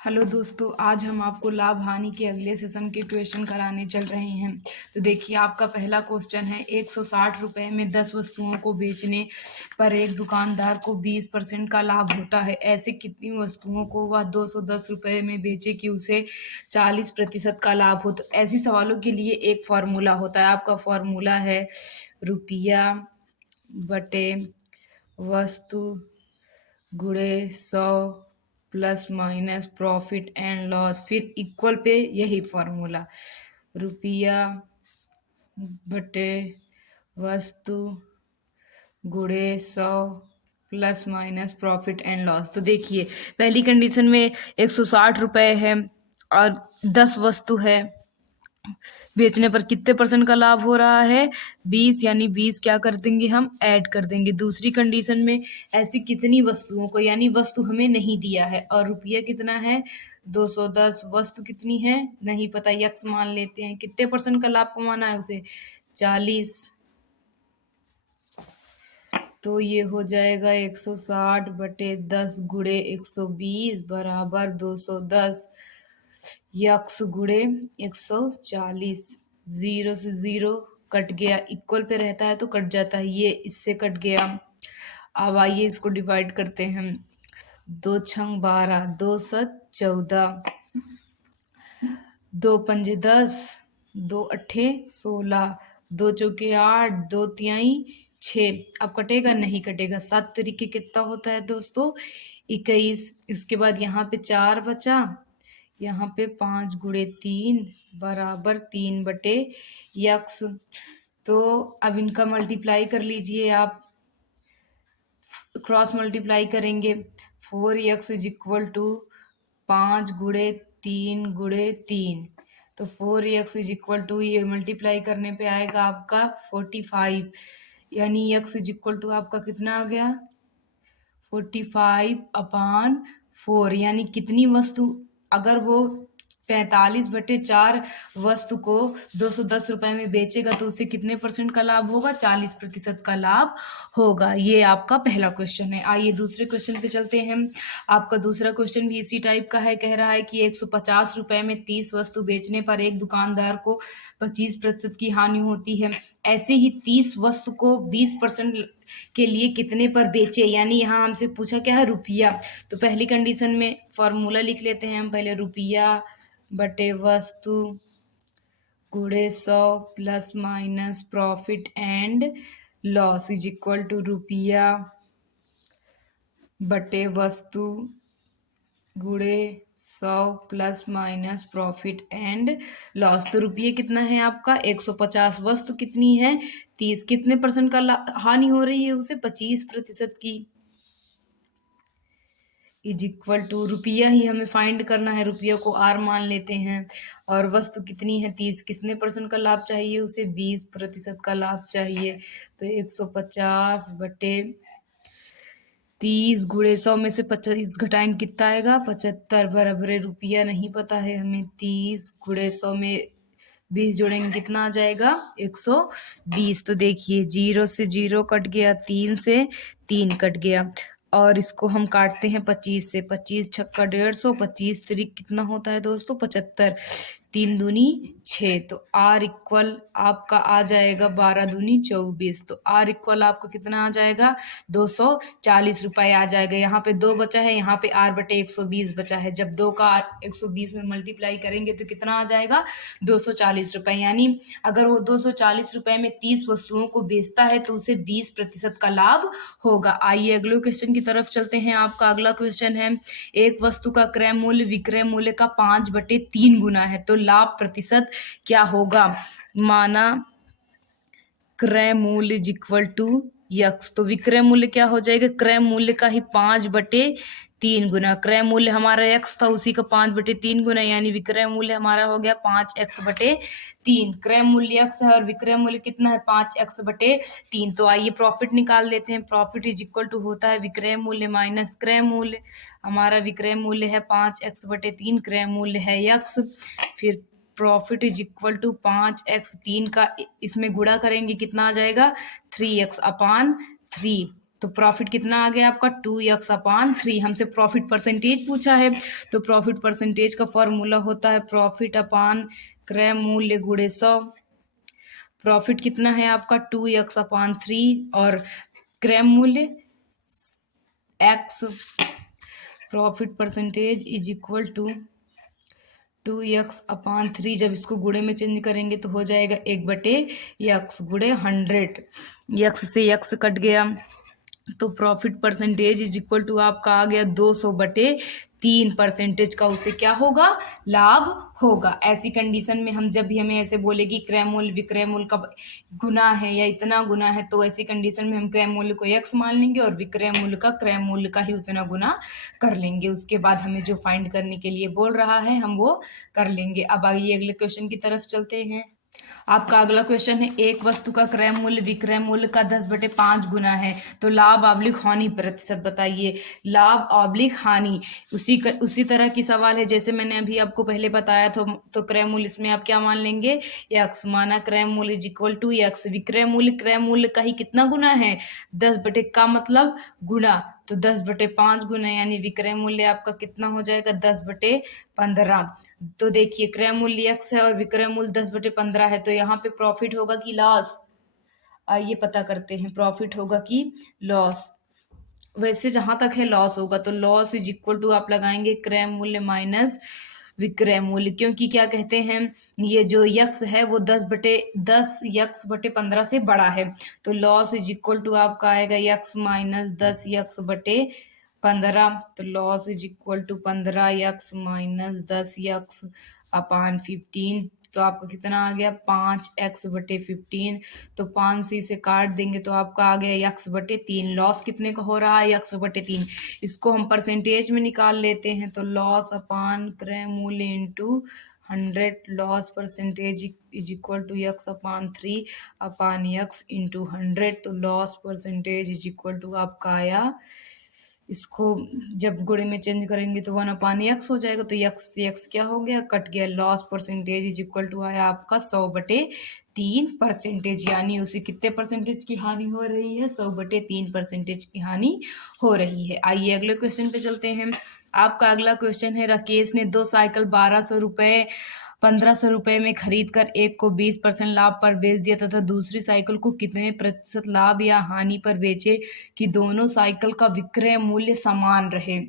Hello दोस्तों, आज हम आपको लाभ हानि के अगले सेशन के क्वेश्चन कराने चल रहे हैं। तो देखिए, आपका पहला क्वेश्चन है 160 रुपये में 10 वस्तुओं को बेचने पर एक दुकानदार को 20% का लाभ होता है। ऐसे कितनी वस्तुओं को वह 210 रुपये में बेचे कि उसे 40% का लाभ हो। तो ऐसी सवालों के लिए एक फार्मूला होता है। आपका फार्मूला है रुपया बटे वस्तु गुणे 100 plus minus profit and loss, फिर इक्वल पे यही फॉर्मूला रुपया बटे वस्तु गुणे 100 plus minus profit and loss. तो देखिए, पहली कंडीशन में 160 रुपये है और 10 वस्तु है। बेचने पर कितने परसेंट का लाभ हो रहा है? 20, यानी 20 क्या कर देंगे हम? ऐड कर देंगे। दूसरी कंडीशन में ऐसी कितनी वस्तुओं को, यानी वस्तु हमें नहीं दिया है और रुपया कितना है? 210। वस्तु कितनी है नहीं पता, यक्स मान लेते हैं। कितने परसेंट का लाभ कमाना है उसे? 40। तो ये हो जाएगा 160 बटे 10 गुणे 120 बराबर 210 यक्स गुणे 140। 0 से 0 कट गया, इक्वल पे रहता है तो कट जाता है, ये इससे कट गया। अब आइए इसको डिवाइड करते हैं। 2 छंग 12, 2 सत 14, 2 पंजे 10, 2 अट्ठे 16, 2 चौके 8, 2 तिहाई 6। अब कटेगा? नहीं कटेगा। 7 तरीके कितना होता है दोस्तों? 21। इसके बाद यहाँ पे 4 बचा, यहाँ पे 5 गुणे 3 बराबर 3 बटे यक्स। तो अब इनका मल्टीप्लाई कर लीजिए आप, क्रॉस मल्टीप्लाई करेंगे। 4x इज इक्वल टू 5 गुणे 3 गुणे 3। तो 4x इज इक्वल टू, ये मल्टीप्लाई करने पे आएगा आपका 45, यानी x इज इक्वल टू आपका कितना आ गया? 45/4। यानी कितनी वस्तु, अगर वो 45/4 वस्तु को 210 रुपए में बेचेगा तो उसे कितने परसेंट का लाभ होगा? 40% का लाभ होगा। ये आपका पहला क्वेश्चन है। आइए दूसरे क्वेश्चन पे चलते हैं। आपका दूसरा क्वेश्चन भी इसी टाइप का है। कह रहा है कि 150 रुपए में 30 वस्तु बेचने पर एक दुकानदार को 25% की हानि होती है। ऐसे ही 30 वस्तु को 20% के लिए कितने पर बेचे, यानी यहाँ हमसे पूछा क्या है? रुपया। तो पहली कंडीशन में फॉर्मूला लिख लेते हैं हम पहले। रुपया बटे वस्तु गुणे 100 plus minus profit and loss is equal to रुपया बटे वस्तु गुणे 100 plus minus profit and loss. तो रुपये कितना है आपका? 150। वस्तु कितनी है? 30। कितने परसेंट का हानि हो रही है उसे? 25% की। इज इक्वल टू, रुपया ही हमें फाइंड करना है, रुपये को आर मान लेते हैं। और वस्तु कितनी है? 30। कितने परसेंट का लाभ चाहिए उसे? 20% का लाभ चाहिए। तो 150 बटे 30 गुणे 100 में से 25 घटाएंगे, कितना आएगा? 75 बराबर। रुपया नहीं पता है हमें। 30 गुणे 100 में 20 जोड़ेंगे, कितना आ जाएगा? 120। तो देखिए, 0 से 0 कट गया, 3 से 3 कट गया, और इसको हम काटते हैं 25 से। 25 छक्का 150, 25 तिरिक कितना होता है दोस्तों? 75। 3 दूनी 6। तो आर इक्वल आपका आ जाएगा 12 दूनी 24। तो आर इक्वल आपका कितना आ जाएगा? 240 रुपये आ जाएगा। यहाँ पे 2 बचा है, यहाँ पे आर बटे 120 बचा है। जब 2 का 120 में मल्टीप्लाई करेंगे तो कितना आ जाएगा? 240 रुपये। यानी अगर वो 240 रुपये में 30 वस्तुओं को बेचता है तो उसे 20% का लाभ होगा। आइए अगले क्वेश्चन की तरफ चलते हैं। आपका अगला क्वेश्चन है, एक वस्तु का क्रय मूल्य विक्रय मूल्य का 5/3 गुना है, तो लाभ प्रतिशत क्या होगा? माना क्रय मूल्य इज इक्वल टू यक्स, तो विक्रय मूल्य क्या हो जाएगा? क्रय मूल्य का ही 5/3 गुना। क्रय मूल्य हमारा x था, उसी का 5/3 गुना, यानी विक्रय मूल्य हमारा हो गया 5x/3। क्रय मूल्य x है और विक्रय मूल्य कितना है? 5x/3। तो आइए प्रॉफिट निकाल लेते हैं। प्रॉफिट इज इक्वल टू होता है विक्रय मूल्य माइनस क्रय मूल्य। हमारा विक्रय मूल्य है 5x/3, क्रय मूल्य है x। फिर profit is equal to 5x, 3 का इसमें गुणा करेंगे, कितना आ जाएगा? 3x/3। तो प्रॉफिट कितना आ गया आपका 2x/3। हमसे प्रॉफिट परसेंटेज पूछा है, तो प्रॉफिट परसेंटेज का फॉर्मूला होता है प्रॉफिट अपान क्रय मूल्य गुणे 100। प्रॉफिट कितना है आपका 2x/3 और क्रय मूल्य x। Profit percentage is equal to 2x/3। जब इसको गुणे में चेंज करेंगे तो हो जाएगा 1/x गुणे 100। x से x कट गया, तो profit percentage is equal to आपका आ गया 200/3% का उसे क्या होगा, लाभ होगा। ऐसी कंडीशन में हम जब भी हमें ऐसे बोले कि क्रय मूल्य विक्रय मूल्य का गुना है या इतना गुना है, तो ऐसी कंडीशन में हम क्रय मूल्य को x मान लेंगे और विक्रय मूल्य का क्रय मूल्य का ही उतना गुना कर लेंगे। उसके बाद हमें जो फाइंड करने के लिए बोल रहा है हम वो कर लेंगे। अब आइए अगले क्वेश्चन की तरफ चलते हैं। आपका अगला क्वेश्चन है, एक वस्तु का क्रय मूल्य विक्रय मूल्य का 10/5 गुना है, तो लाभ ऑब्लिक हानि प्रतिशत बताइए। लाभ ऑब्लिक हानि उसी तरह की सवाल है जैसे मैंने अभी आपको पहले बताया था। तो क्रय मूल्य इसमें आप क्या मान लेंगे, x माना क्रय मूल्य इज इक्वल टू x। विक्रय मूल्य क्रय मूल्य का ही कितना गुना है, 10 का मतलब गुना, तो 10/5 गुना यानी विक्रय मूल्य आपका कितना हो जाएगा 10/15। तो देखिए क्रय मूल्य x है और विक्रय मूल्य 10/15 है, तो यहाँ पे प्रॉफिट होगा कि लॉस, आइए पता करते हैं प्रॉफिट होगा कि लॉस। वैसे जहां तक है लॉस होगा, तो लॉस इज इक्वल टू आप लगाएंगे क्रय मूल्य माइनस विक्रय मूल्य, क्योंकि क्या कहते हैं ये जो यक्स है वो 10/10 x/15 से बड़ा है। तो लॉस इज इक्वल टू आपका आएगा x माइनस 10 x/15। तो loss is equal to 15x minus 10x/15। तो आपका कितना आ गया 5x/15। तो 5 से इसे काट देंगे तो आपका आ गया x/3। लॉस कितने का हो रहा है x/3। इसको हम परसेंटेज में निकाल लेते हैं, तो लॉस अपान क्रय मूल्य into 100। Loss percentage is equal to x/3 upon x into 100। तो loss percentage is equal to आपका आया, इसको जब गुणे में चेंज करेंगे तो 1/x हो जाएगा, तो x से x क्या हो गया, कट गया। Loss percentage is equal to आया आपका 100/3%, यानी उसे कितने परसेंटेज की हानि हो रही है, 100/3% की हानि हो रही है। आइए अगले क्वेश्चन पे चलते हैं। आपका अगला क्वेश्चन है, राकेश ने 2 साइकिल 1500 रुपए में खरीद कर एक को 20% लाभ पर बेच दिया तथा दूसरी साइकिल को कितने प्रतिशत लाभ या हानि पर बेचे कि दोनों साइकिल का विक्रय मूल्य समान रहे।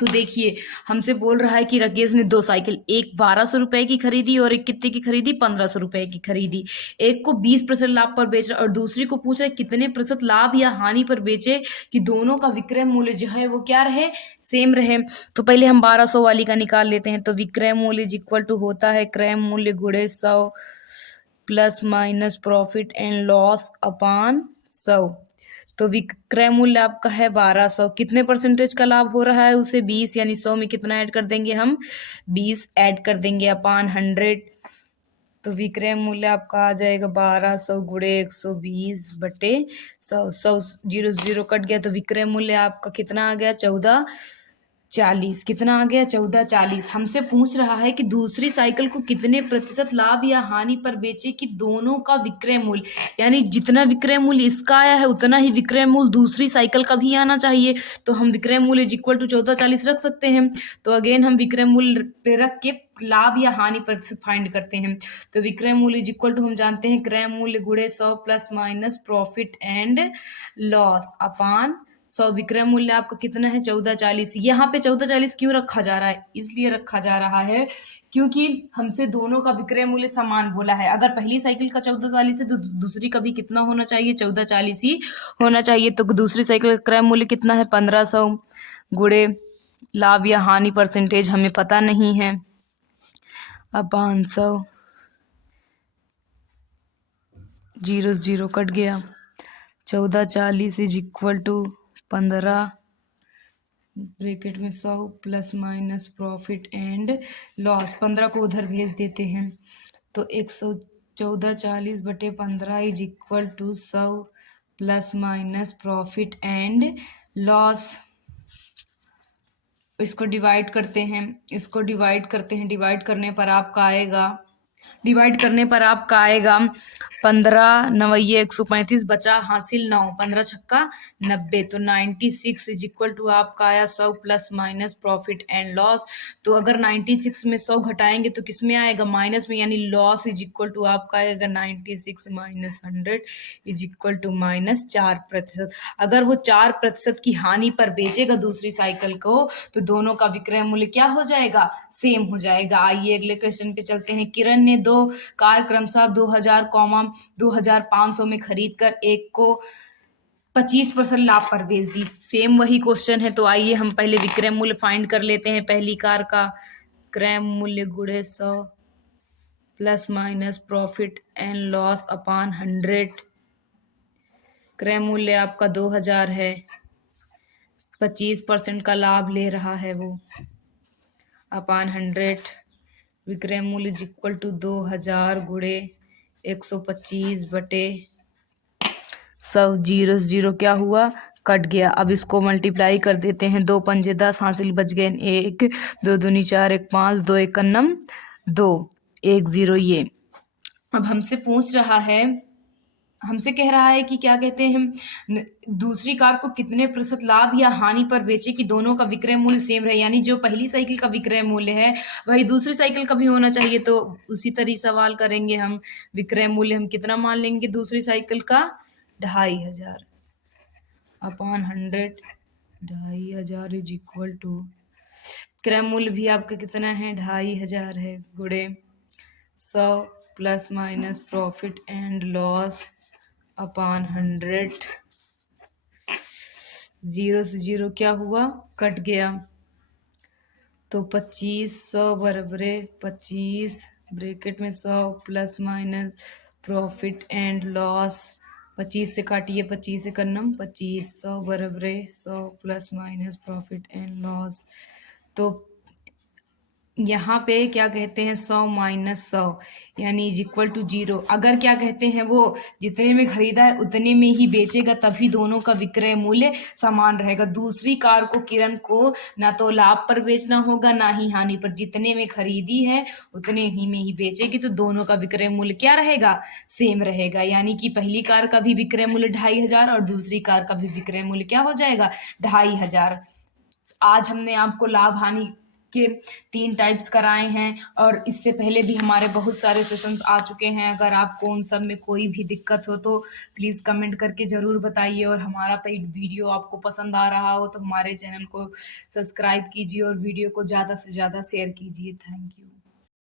तो देखिए हमसे बोल रहा है कि राकेश ने 2 साइकिल, एक 1200 रुपए की खरीदी और एक कितने की खरीदी, 1500 रुपए की खरीदी। एक को 20% लाभ पर बेच रहा और दूसरी को पूछ रहा है कितने प्रतिशत लाभ या हानि पर बेचे कि दोनों का विक्रय मूल्य जो है वो क्या रहे, सेम रहे। तो पहले हम 1200 वाली का निकाल लेते हैं। तो विक्रय मूल्य इज इक्वल टू होता है क्रय मूल्य गुणे 100 plus minus profit and loss upon 100। तो विक्रय मूल्य आपका है 1200, कितने परसेंटेज का लाभ हो रहा है उसे 20, यानी 100 में कितना ऐड कर देंगे हम, 20 ऐड कर देंगे अपान 100। तो विक्रय मूल्य आपका आ जाएगा 1200 गुणे 120/100। 100 0 0 कट गया, तो विक्रय मूल्य आपका कितना आ गया 1440। कितना आ गया 1440। हमसे पूछ रहा है कि दूसरी साइकिल को कितने प्रतिशत लाभ या हानि पर बेचे कि दोनों का विक्रय मूल्य, यानी जितना विक्रय मूल्य इसका आया है उतना ही विक्रय मूल्य दूसरी साइकिल का भी आना चाहिए। तो हम विक्रय मूल्य इज इक्वल टू 1440 रख सकते हैं। तो अगेन हम विक्रय मूल्य पे रख के लाभ या हानि प्रतिशत फाइंड करते हैं। तो विक्रय मूल्य इज इक्वल टू हम जानते हैं क्रय मूल्य गुणे 100 plus minus profit and loss upon 100। विक्रय मूल्य आपका कितना है 1440। यहाँ पे 1440 क्यों रखा जा रहा है, इसलिए रखा जा रहा है क्योंकि हमसे दोनों का विक्रय मूल्य समान बोला है। अगर पहली साइकिल का 1440 है तो दूसरी का भी कितना होना चाहिए, 1440 ही होना चाहिए। तो दूसरी साइकिल का क्रय मूल्य कितना है 1500 गुणे लाभ या हानि परसेंटेज हमें पता नहीं है अपान 100। 0 0 कट गया, 1440 इज इक्वल टू 15 ब्रैकेट में 100 plus minus profit and loss. 15 को उधर भेज देते हैं, तो 1440/15 is equal to 100 plus minus profit and loss. इसको डिवाइड करते हैं, डिवाइड करने पर आपका आएगा डिवाइड करने पर आपका आएगा 15 नवैये 135 बचा हासिल 9 15 छक्का 90 तो 96 इज इक्वल टू आपका आया 100 plus minus profit and loss. तो अगर 96 में 100 घटाएंगे तो किस में आएगा माइनस में, यानी लॉस इज इक्वल टू आपका आएगा 96 माइनस 100 इज इक्वल टू माइनस 4%। अगर वो 4% की हानि पर बेचेगा दूसरी साइकिल को तो दोनों का विक्रय मूल्य क्या हो जाएगा, सेम हो जाएगा। आइए अगले क्वेश्चन पे चलते हैं। किरण ने 2 कार क्रमशः 2000 2500 में खरीद कर एक को 25% लाभ पर बेच दी। सेम वही क्वेश्चन है, तो आइए हम पहले विक्रय मूल्य फाइंड कर लेते हैं। पहली कार का क्रय मूल्य गुणे 100 plus minus profit and loss upon 100। क्रय मूल्य आपका 2000 है, 25% का लाभ ले रहा है वो, अपॉन 100। विक्रय मूल्य इज इक्वल टू 2000 गुणे 125 बटे 100। 0 0 क्या हुआ, कट गया। अब इसको मल्टीप्लाई कर देते हैं। 2 पंजे 10 हासिल बच गए 1, 2 दूनी 4 1 5 2 1 नम 2 1 0। ये अब हमसे पूछ रहा है, हमसे कह रहा है कि क्या कहते हैं, दूसरी कार को कितने प्रतिशत लाभ या हानि पर बेचे कि दोनों का विक्रय मूल्य सेम रहे, यानी जो पहली साइकिल का विक्रय मूल्य है वही दूसरी साइकिल का भी होना चाहिए। तो उसी तरह सवाल करेंगे हम। विक्रय मूल्य हम कितना मान लेंगे दूसरी साइकिल का, 2500 अपॉन 100। 2500 इज इक्वल टू, क्रय मूल्य भी आपका कितना है, 2500 है, गुणे 100 plus minus profit and loss upon 100। 0 से 0 क्या हुआ, कट गया। तो 2500 बराबरे 25 ब्रैकेट में 100 plus minus profit and loss, 25 से काटिए 25 से करनम 25, 100 बराबरे 100 plus minus profit and loss. तो यहाँ पे क्या कहते हैं 100 माइनस 100 यानी इज इक्वल टू 0। अगर क्या कहते हैं वो जितने में खरीदा है उतने में ही बेचेगा तभी दोनों का विक्रय मूल्य समान रहेगा। दूसरी कार को किरण को ना तो लाभ पर बेचना होगा ना ही हानि पर, जितने में खरीदी है उतने ही में ही बेचेगी तो दोनों का विक्रय मूल्य क्या रहेगा, सेम रहेगा। यानी कि पहली कार का भी विक्रय मूल्य 2500 और दूसरी कार का भी विक्रय मूल्य क्या हो जाएगा, 2500। आज हमने आपको लाभ हानि के 3 टाइप्स कराए हैं और इससे पहले भी हमारे बहुत सारे सेशंस आ चुके हैं। अगर आपको उन सब में कोई भी दिक्कत हो तो प्लीज़ कमेंट करके ज़रूर बताइए, और हमारा वीडियो आपको पसंद आ रहा हो तो हमारे चैनल को सब्सक्राइब कीजिए और वीडियो को ज़्यादा से ज़्यादा शेयर कीजिए। Thank you.